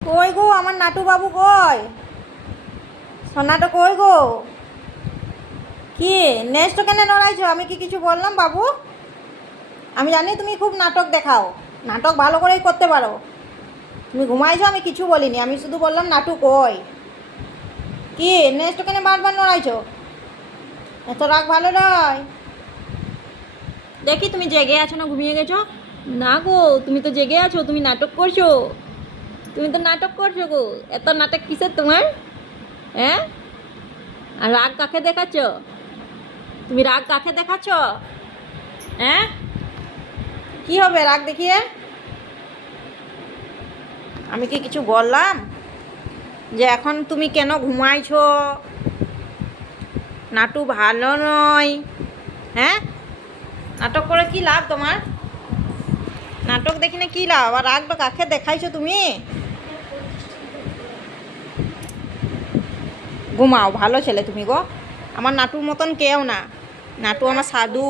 কই গো আমার নাটু বাবু কই? সোনাটা কই গো? কি নেক্সট কেন নড়াইছো? আমি কি কিছু বললাম বাবু? আমি জানি তুমি খুব নাটক দেখাও, নাটক ভালো করেই করতে পারো। তুমি ঘুমাইছো, আমি কিছু বলিনি, আমি শুধু বললাম নাটু কই। কি নেক্সট কেন বারবার নড়াইছো? এত রাগ ভালো নয়। দেখি তুমি জেগে আছো না ঘুমিয়ে গেছো? না গো, তুমি তো জেগে আছো, তুমি নাটক করছো। তুমি তো নাটক করছো গো। এত নাটক কিসের তোমার? হ্যাঁ? আর রাগ কাকে দেখাচ্ছ? তুমি রাগ কাকে দেখাচ্ছ? হ্যাঁ, কি হবে রাগ দেখিয়ে? আমি কি কিছু বললাম যে এখন তুমি কেন ঘুমাইছো? নাটু ভালো নয়। হ্যাঁ, নাটক করে কি লাভ তোমার? নাটক দেখি না কি লাভ? আর রাগটা কাকে দেখাইছো তুমি? ঘুমাও, ভালো ছেলে তুমি গো। আমার নাটুর মতন কেউ না, নাটু আমার সাধু।